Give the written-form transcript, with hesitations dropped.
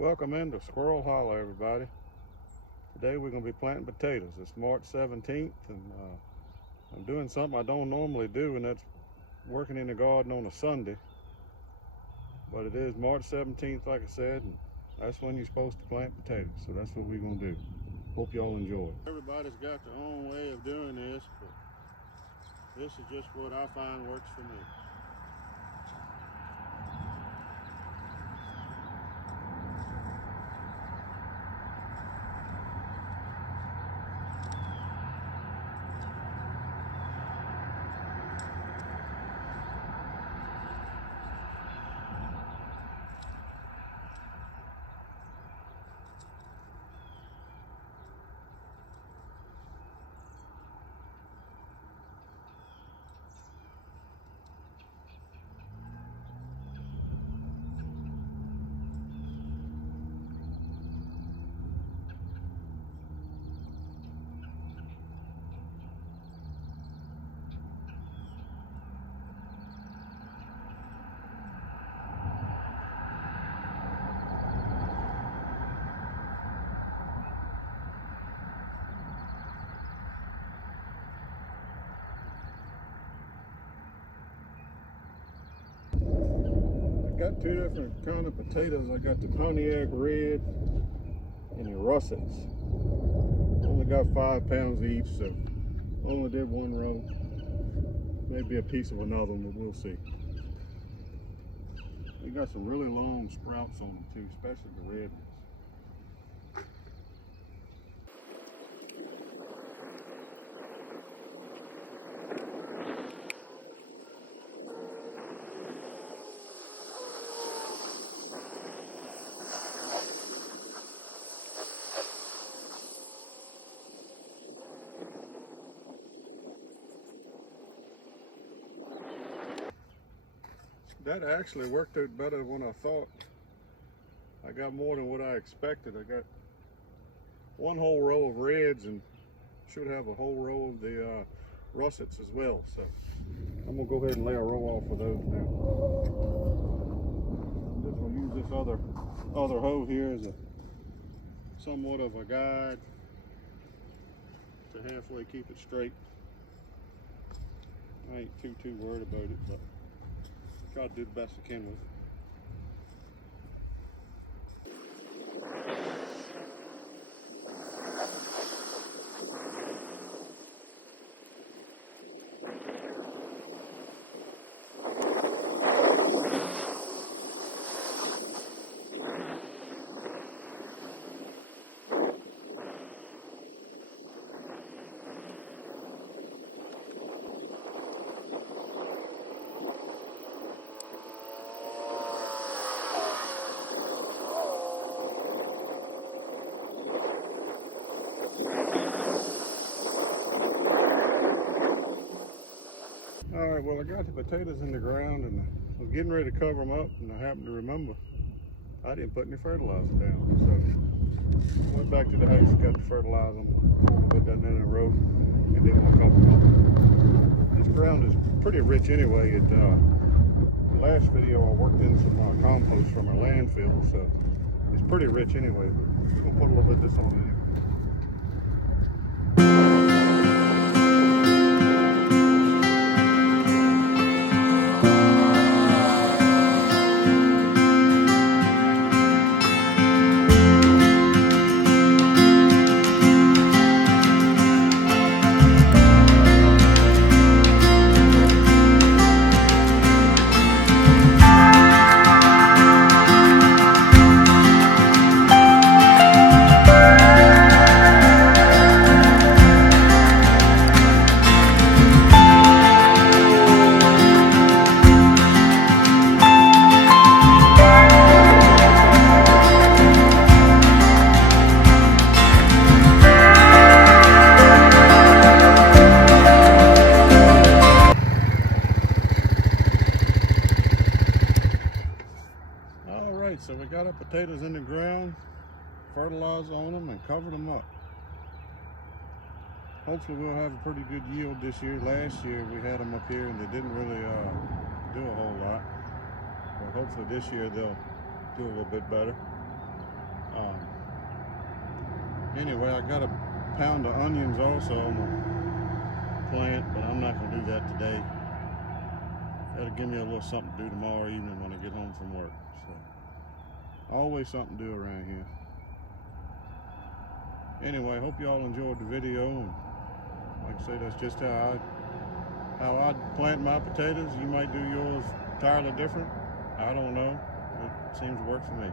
Welcome into Squirrel Hollow, everybody. Today we're going to be planting potatoes. It's March 17th, and I'm doing something I don't normally do, and that's working in the garden on a Sunday. But it is March 17th, like I said, and that's when you're supposed to plant potatoes. So that's what we're going to do. Hope y'all enjoy. Everybody's got their own way of doing this, but this is just what I find works for me. Got two different kind of potatoes. I got the Pontiac Red and the Russets. Only got 5 pounds each, so only did one row. Maybe a piece of another one, but we'll see. They got some really long sprouts on them too, especially the red ones. That actually worked out better than I thought. I got more than what I expected. I got one whole row of reds and should have a whole row of the russets as well. So I'm gonna go ahead and lay a row off of those now. I'm just gonna use this other hoe here as a somewhat of a guide to halfway keep it straight. I ain't too worried about it, but try to do the best I can with it. Alright, well I got the potatoes in the ground and I was getting ready to cover them up, and I happened to remember I didn't put any fertilizer down. So I went back to the house, got the fertilizer, put that in a row, and then we'll cover them up. This ground is pretty rich anyway. The last video I worked in some compost from our landfill, so it's pretty rich anyway. We're going to put a little bit of this on there. So we got our potatoes in the ground, fertilized on them, and covered them up. Hopefully we'll have a pretty good yield this year. Last year we had them up here and they didn't really do a whole lot. Well, hopefully this year they'll do a little bit better. Anyway, I got a pound of onions also on my plant, but I'm not gonna do that today. That'll give me a little something to do tomorrow evening when I get home from work. So always something to do around here. Anyway, hope y'all enjoyed the video, and like I say, that's just how I plant my potatoes. You might do yours entirely different. I don't know. It seems to work for me.